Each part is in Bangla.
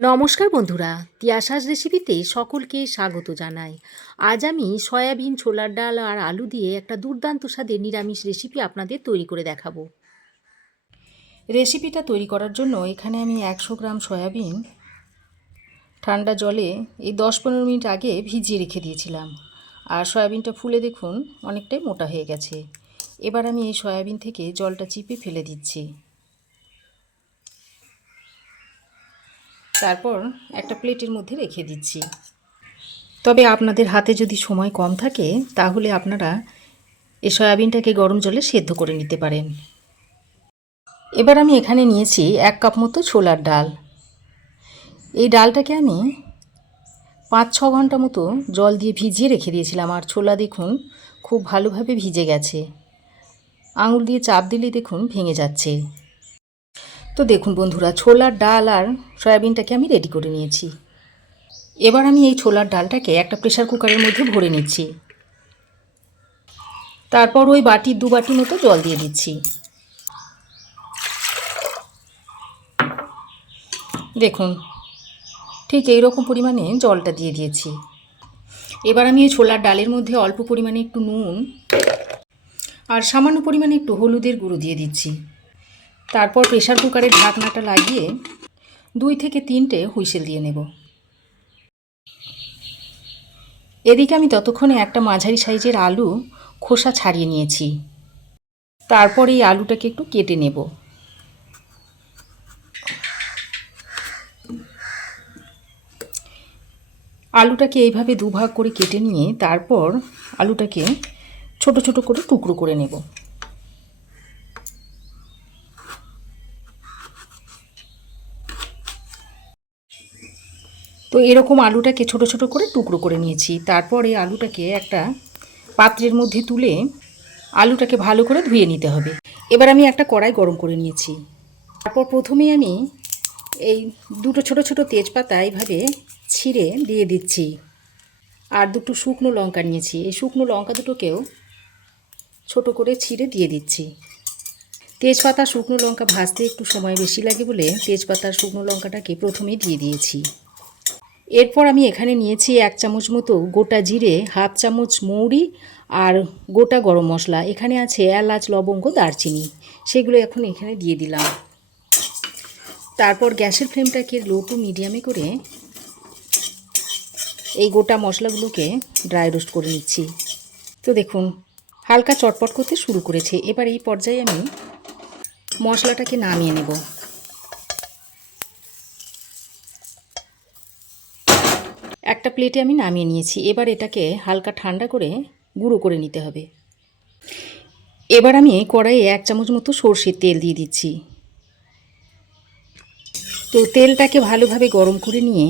নমস্কার বন্ধুরা, তিয়াশাস রেসিপিতে সকলকে স্বাগত জানাই। আজ আমি সয়াবিন, ছোলার ডাল আর আলু দিয়ে একটা দুর্দান্ত স্বাদের নিরামিষ রেসিপি আপনাদের তৈরি করে দেখাবো। রেসিপিটা তৈরি করার জন্য এখানে আমি 100 গ্রাম সয়াবিন ঠান্ডা জলে এই 10-15 মিনিট আগে ভিজিয়ে রেখে দিয়েছিলাম। আর সয়াবিনটা ফুলে দেখুন অনেকটাই মোটা হয়ে গেছে। এবার আমি এই সয়াবিন থেকে জলটা চিপে ফেলে দিচ্ছি। তারপর একটা প্লেটের মধ্যে রেখে দিচ্ছি। তবে আপনাদের হাতে যদি সময় কম থাকে তাহলে আপনারা এই সয়াবিনটাকে গরম জলে সেদ্ধ করে নিতে পারেন। এবার আমি এখানে নিয়েছি 1 কাপ মতো ছোলার ডাল। এই ডালটাকে আমি 5-6 ঘন্টা মতো জল দিয়ে ভিজিয়ে রেখে দিয়েছিলাম। আর ছোলা দেখুন খুব ভালোভাবে ভিজে গেছে, আঙুল দিয়ে চাপ দিলেই দেখুন ভেঙে যাচ্ছে। তো দেখুন বন্ধুরা, ছোলার ডাল আর সয়াবিনটাকে আমি রেডি করে নিয়েছি। এবার আমি এই ছোলার ডালটাকে একটা প্রেসার কুকারের মধ্যে ভরে নিচ্ছি। তারপর ওই 2 বাটি মতো জল দিয়ে দিচ্ছি। দেখুন ঠিক এই রকম পরিমাণে জলটা দিয়ে দিয়েছি। এবার আমি এই ছোলার ডালের মধ্যে অল্প পরিমাণে একটু নুন আর সামান্য পরিমাণে একটু হলুদের গুঁড়ো দিয়ে দিচ্ছি। তারপর প্রেসার কুকারের ঢাকনাটা লাগিয়ে 2 থেকে 3টে হুইসেল দিয়ে নেব। এদিকে আমি ততক্ষণে একটা মাঝারি সাইজের আলু খোসা ছাড়িয়ে নিয়েছি। তারপর এই আলুটাকে একটু কেটে নেব। আলুটাকে এইভাবে দুভাগ করে কেটে নিয়ে তারপর আলুটাকে ছোট ছোট করে টুকরো করে নেব। তো এরকম আলুটাকে ছোট ছোট করে টুকরো করে নিয়েছি। তারপর এই আলুটাকে একটা পাত্রের মধ্যে তুলে আলুটাকে ভালো করে ধুয়ে নিতে হবে। এবার আমি একটা কড়াই গরম করে নিয়েছি। তারপর প্রথমেই আমি এই 2টো ছোট ছোট তেজপাতা এইভাবে ছিঁড়ে দিয়ে দিচ্ছি। আর 2টো শুকনো লঙ্কা নিয়েছি, এই শুকনো লঙ্কা দুটোকেও ছোট করে ছিঁড়ে দিয়ে দিচ্ছি। তেজপাতা শুকনো লঙ্কা ভাজতে একটু সময় বেশি লাগে বলে তেজপাতা শুকনো লঙ্কাটাকে প্রথমেই দিয়ে দিয়েছি। এরপর আমি এখানে নিয়েছি 1 চামচ মতো গোটা জিরে, 1/2 চামচ মৌরি আর গোটা গরম মশলা। এখানে আছে এলাচ, লবঙ্গ, দারচিনি, সেগুলো এখন এখানে দিয়ে দিলাম। তারপর গ্যাসের ফ্লেমটাকে লো টু মিডিয়ামে করে এই গোটা মশলাগুলোকে ড্রাই রোস্ট করে নিচ্ছি। তো দেখুন হালকা চটপট করতে শুরু করেছে। এবার এই পর্যায়ে আমি মশলাটাকে নামিয়ে নেব। একটা প্লেটে আমি নামিয়ে নিয়েছি। এবার এটাকে হালকা ঠান্ডা করে গুঁড়ো করে নিতে হবে। এবার আমি কড়াইয়ে 1 চামচ মতো সরষের তেল দিয়ে দিচ্ছি। তো তেলটাকে ভালোভাবে গরম করে নিয়ে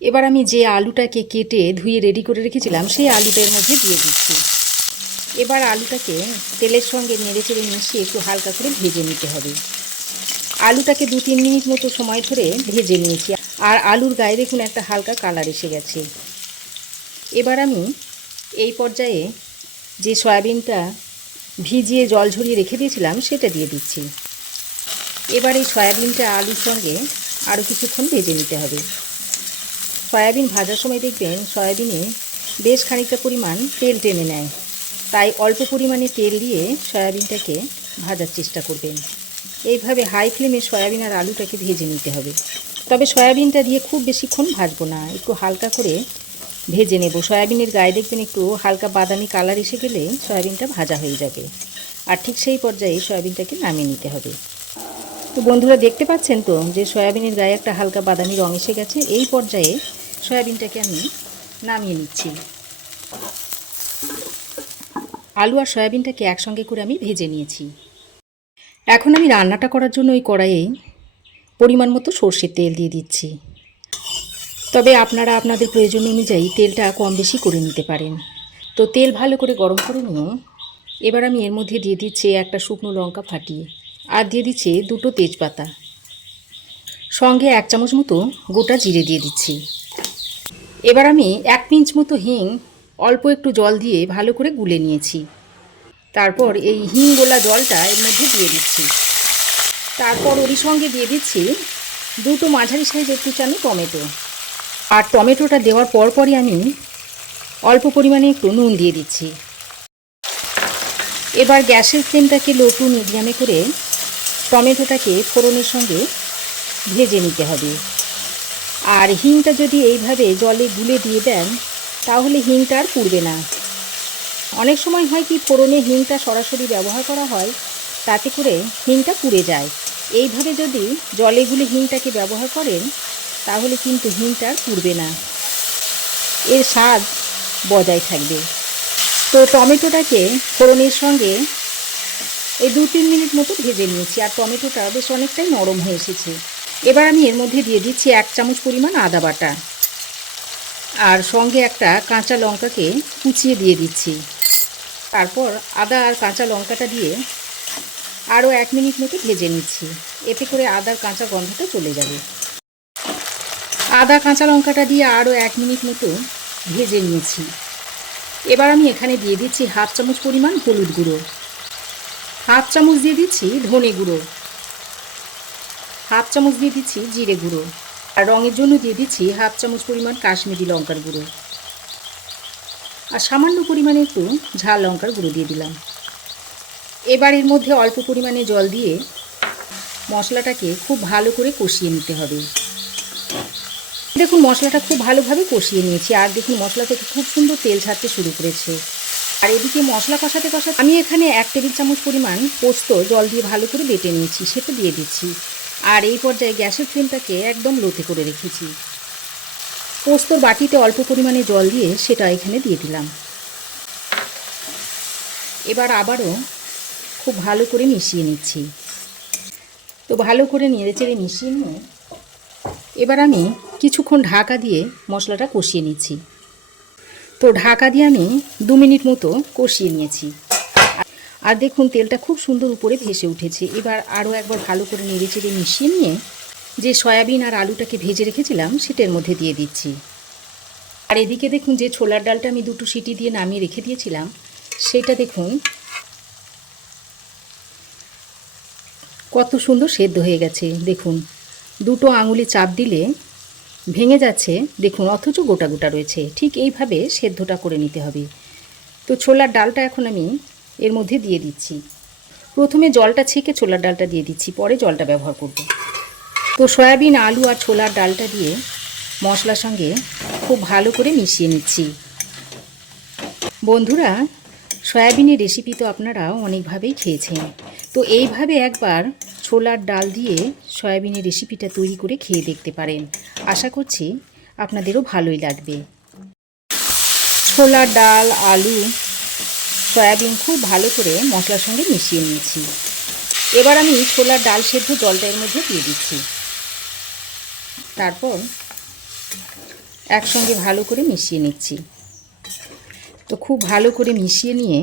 এবার আমি যে আলুটাকে কেটে ধুয়ে রেডি করে রেখেছিলাম সেই আলুটার মধ্যে দিয়ে দিচ্ছি। এবার আলুটাকে তেলের সঙ্গে নেড়েচেড়ে মিশিয়ে একটু হালকা করে ভেজে নিতে হবে। আলুটাকে 2-3 মিনিট মতো সময় ধরে ভেজে নিয়েছি। আর আলুর গায়ে দেখুন একটা হালকা কালার এসে গেছে। এবার আমি এই পর্যায়ে যে সয়াবিনটা ভিজিয়ে জল ঝরিয়ে রেখে দিয়েছিলাম সেটা দিয়ে দিচ্ছি। এবার এই সয়াবিনটা আলুর সঙ্গে আরও কিছুক্ষণ ভেজে নিতে হবে। সয়াবিন ভাজার সময় দেখবেন সয়াবিনে বেশ খানিকটা পরিমাণ তেল টেনে নেয়, তাই অল্প পরিমাণে তেল দিয়ে সয়াবিনটাকে ভাজার চেষ্টা করবেন। এইভাবে হাই ফ্লেমে সয়াবিন আর আলুটাকে ভেজে নিতে হবে। তবে সয়াবিনটা দিয়ে খুব বেশিক্ষণ ভাজবো না, একটু হালকা করে ভেজে নেব। সয়াবিনের গায়ে দেখবেন একটু হালকা বাদামি কালার এসে গেলে সয়াবিনটা ভাজা হয়ে যাবে। আর ঠিক সেই পর্যায়ে সয়াবিনটাকে নামিয়ে নিতে হবে। তো বন্ধুরা দেখতে পাচ্ছেন তো যে সয়াবিনের গায়ে একটা হালকা বাদামি রং এসে গেছে। এই পর্যায়ে সয়াবিনটাকে আমি নামিয়ে নিচ্ছি। আলু আর সয়াবিনটাকে একসঙ্গে করে আমি ভেজে নিয়েছি। এখন আমি রান্নাটা করার জন্য ওই কড়াইয়ে পরিমাণ মতো সর্ষের তেল দিয়ে দিচ্ছি। তবে আপনারা আপনাদের প্রয়োজন অনুযায়ী তেলটা কম বেশি করে নিতে পারেন। তো তেল ভালো করে গরম করে নিয়ে এবার আমি এর মধ্যে দিয়ে দিচ্ছি একটা শুকনো লঙ্কা ফাটিয়ে, আর দিয়ে দিচ্ছি 2টো তেজপাতা, সঙ্গে 1 চামচ মতো গোটা জিরে দিয়ে দিচ্ছি। এবার আমি 1 পিঞ্চ মতো হিং অল্প একটু জল দিয়ে ভালো করে গুলে নিয়েছি। তারপর এই হিং গোলা জলটা এর মধ্যে দিয়ে দিচ্ছি। তারপর ওরই সঙ্গে দিয়ে দিচ্ছি দুটো মাঝারি সাইজের কুচানো টমেটো। আর টমেটোটা দেওয়ার পরপরই আমি অল্প পরিমাণে একটু নুন দিয়ে দিচ্ছি। এবার গ্যাসের ফ্লেমটাকে লো টু মিডিয়ামে করে টমেটোটাকে ফোড়নের সঙ্গে ভেজে নিতে হবে। আর হিংটা যদি এইভাবে জলে গুলে দিয়ে দেন তাহলে হিংটা আর পুড়বে না। অনেক সময় হয় কি ফোড়নে হিংটা সরাসরি ব্যবহার করা হয়, তাতে করে হিংটা পুড়ে যায়। এইভাবে যদি জলে গুলে হিংটাকে ব্যবহার করেন তাহলে কিন্তু হিংটা আর পুড়বে না, এর স্বাদ বজায় থাকবে। তো টমেটোটাকে ফোড়নের সঙ্গে এই 2-3 মিনিট মতো ভেজে নিয়েছি, আর টমেটোটা বেশ অনেকটাই নরম হয়ে এসেছে। এবার আমি এর মধ্যে দিয়ে দিচ্ছি 1 চামচ পরিমাণ আদা বাটা, আর সঙ্গে একটা কাঁচা লঙ্কাকে কুচিয়ে দিয়ে দিচ্ছি। তারপর আদা আর কাঁচা লঙ্কাটা দিয়ে আরও 1 মিনিট মতো ভেজে নিচ্ছি, এতে করে আদার কাঁচা গন্ধটা চলে যাবে। আদা কাঁচা লঙ্কাটা দিয়ে আরও 1 মিনিট মতো ভেজে নিয়েছি। এবার আমি এখানে দিয়ে দিচ্ছি 1/2 চামচ পরিমাণ হলুদ গুঁড়ো, 1/2 চামচ দিয়ে দিচ্ছি ধনে গুঁড়ো, 1/2 চামচ দিয়ে দিচ্ছি জিরে গুঁড়ো, আর রঙের জন্য দিয়ে দিচ্ছি 1/2 চামচ পরিমাণ কাশ্মীরি লঙ্কার গুঁড়ো, আর সামান্য পরিমাণে একটু ঝাল লঙ্কার গুঁড়ো দিয়ে দিলাম। এবার এর মধ্যে অল্প পরিমাণে জল দিয়ে মশলাটাকে খুব ভালো করে কষিয়ে নিতে হবে। দেখুন মশলাটা খুব ভালোভাবে কষিয়ে নিয়েছি, আর দেখুন মশলা থেকে খুব সুন্দর তেল ছাড়তে শুরু করেছে। আর এদিকে মশলা কষাতে কষাতে আমি এখানে 1 টেবিল চামচ পরিমাণ পোস্ত জল দিয়ে ভালো করে বেটে নিয়েছি, সেটা দিয়ে দিচ্ছি। আর এই পর্যায়ে গ্যাসের ফ্লেমটাকে একদম লোতে করে রেখেছি। পোস্তর বাটিতে অল্প পরিমাণে জল দিয়ে সেটা এখানে দিয়ে দিলাম। এবার আবারও খুব ভালো করে মিশিয়ে নিচ্ছি। তো ভালো করে নেড়েচেড়ে মিশিয়ে নিয়ে এবার আমি কিছুক্ষণ ঢাকা দিয়ে মশলাটা কষিয়ে নিচ্ছি। তো ঢাকা দিয়ে আমি 2 মিনিট মতো কষিয়ে নিয়েছি, আর দেখুন তেলটা খুব সুন্দর উপরে ভেসে উঠেছে। এবার আরও একবার ভালো করে নেড়েচেড়ে মিশিয়ে নিয়ে যে সয়াবিন আর আলুটাকে ভেজে রেখেছিলাম সেটার মধ্যে দিয়ে দিচ্ছি। আর এদিকে দেখুন যে ছোলার ডালটা আমি 2টো সিটি দিয়ে নামিয়ে রেখে দিয়েছিলাম সেটা দেখুন কত সুন্দর সেদ্ধ হয়ে গেছে। দেখুন 2টো আঙুলে চাপ দিলে ভেঙে যাচ্ছে দেখুন, অথচ গোটা গোটা রয়েছে। ঠিক এইভাবে সেদ্ধটা করে নিতে হবে। তো ছোলার ডালটা এখন আমি এর মধ্যে দিয়ে দিচ্ছি। প্রথমে জলটা ছেঁকে ছোলার ডালটা দিয়ে দিচ্ছি, পরে জলটা ব্যবহার করব। তো সয়াবিন আলু আর ছোলার ডালটা দিয়ে মশলার সঙ্গে খুব ভালো করে মিশিয়ে নিচ্ছি। বন্ধুরা, সয়াবিনের রেসিপি তো আপনারা অনেকভাবেই খেয়েছেন, তো এইভাবে একবার ছোলার ডাল দিয়ে সয়াবিনের রেসিপিটা তৈরি করে খেয়ে দেখতে পারেন। আশা করছি আপনাদেরও ভালোই লাগবে। ছোলার ডাল, আলু, সয়াবিন খুব ভালো করে মশলার সঙ্গে মিশিয়ে নিয়েছি। এবার আমি ছোলার ডাল সেদ্ধ জলটা এর মধ্যে দিয়ে দিচ্ছি। তারপর একসঙ্গে ভালো করে মিশিয়ে নিচ্ছি। তো খুব ভালো করে মিশিয়ে নিয়ে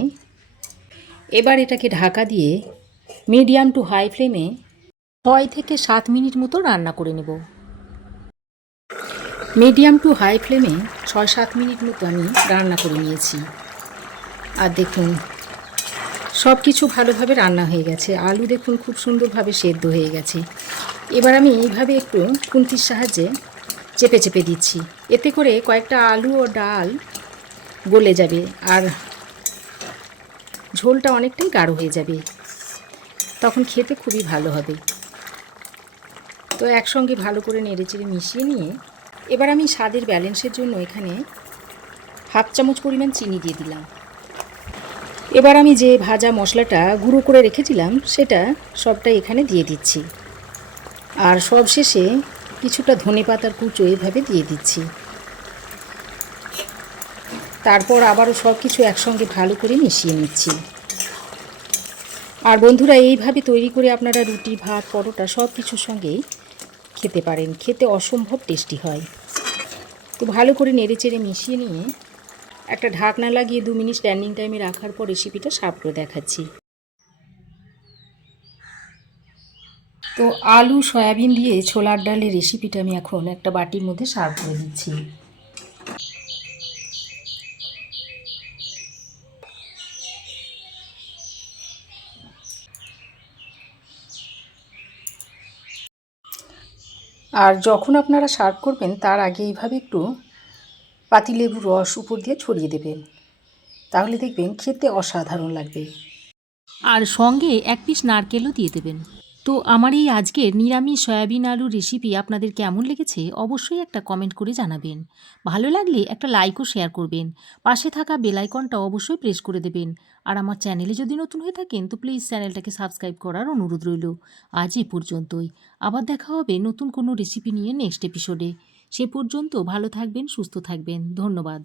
এবার এটাকে ঢাকা দিয়ে মিডিয়াম টু হাই ফ্লেমে 6 থেকে 7 মিনিট মতো রান্না করে নেব। মিডিয়াম টু হাই ফ্লেমে 6-7 মিনিট মতো আমি রান্না করে নিয়েছি। আর দেখুন সব কিছু ভালোভাবে রান্না হয়ে গেছে। আলু দেখুন খুব সুন্দরভাবে সেদ্ধ হয়ে গেছে। এবার আমি এইভাবে একটু খুন্তির সাহায্যে চেপে চেপে দিচ্ছি, এতে করে কয়েকটা আলু ও ডাল গলে যাবে আর ঝোলটা অনেকটাই গাঢ় হয়ে যাবে, তখন খেতে খুবই ভালো হবে। তো একসঙ্গে ভালো করে নেড়েচেড়ে মিশিয়ে নিয়ে এবার আমি স্বাদের ব্যালেন্সের জন্য এখানে 1/2 চামচ পরিমাণ চিনি দিয়ে দিলাম। এবার আমি যে ভাজা মশলাটা গুঁড়ো করে রেখেছিলাম সেটা সবটাই এখানে দিয়ে দিচ্ছি, আর সবশেষে কিছুটা ধনেপাতার কুচো এভাবে দিয়ে দিচ্ছি। তারপর আবারও সব কিছু একসঙ্গে ভালো করে মিশিয়ে নিচ্ছি। আর বন্ধুরা, এইভাবে তৈরি করে আপনারা রুটি, ভাত, পরোটা সব কিছুর সঙ্গেই খেতে পারেন। খেতে অসম্ভব টেস্টি হয়। তো ভালো করে নেড়েচেড়ে মিশিয়ে নিয়ে একটা ঢাকনা লাগিয়ে 2 মিনিট স্ট্যান্ডিং টাইমে রাখার পর রেসিপিটা সার্ভ করে দেখাচ্ছি। তো আলু সয়াবিন দিয়ে ছোলার ডালের রেসিপিটা আমি এখন একটা বাটির মধ্যে সার্ভ করে দিচ্ছি। আর যখন আপনারা সার্ভ করবেন তার আগে এইভাবে একটু পাতিলেবুর রস উপর দিয়ে ছড়িয়ে দেবেন, তাহলে দেখবেন খেতে অসাধারণ লাগবে। আর সঙ্গে এক পিস নারকেলও দিয়ে দেবেন। তো আমার এই আজকের নিরামিষ সয়াবিন আলুর রেসিপি আপনাদের কেমন লেগেছে অবশ্যই একটা কমেন্ট করে জানাবেন। ভালো লাগলে একটা লাইক ও শেয়ার করবেন। পাশে থাকা বেল আইকনটা অবশ্যই প্রেস করে দেবেন। আর আমার চ্যানেলে যদি নতুন হয়ে থাকেন তো প্লিজ চ্যানেলটাকে সাবস্ক্রাইব করার অনুরোধ রইল। আজ এ পর্যন্তই। আবার দেখা হবে নতুন কোনো রেসিপি নিয়ে নেক্সট এপিসোডে। সে পর্যন্ত ভালো থাকবেন, সুস্থ থাকবেন। ধন্যবাদ।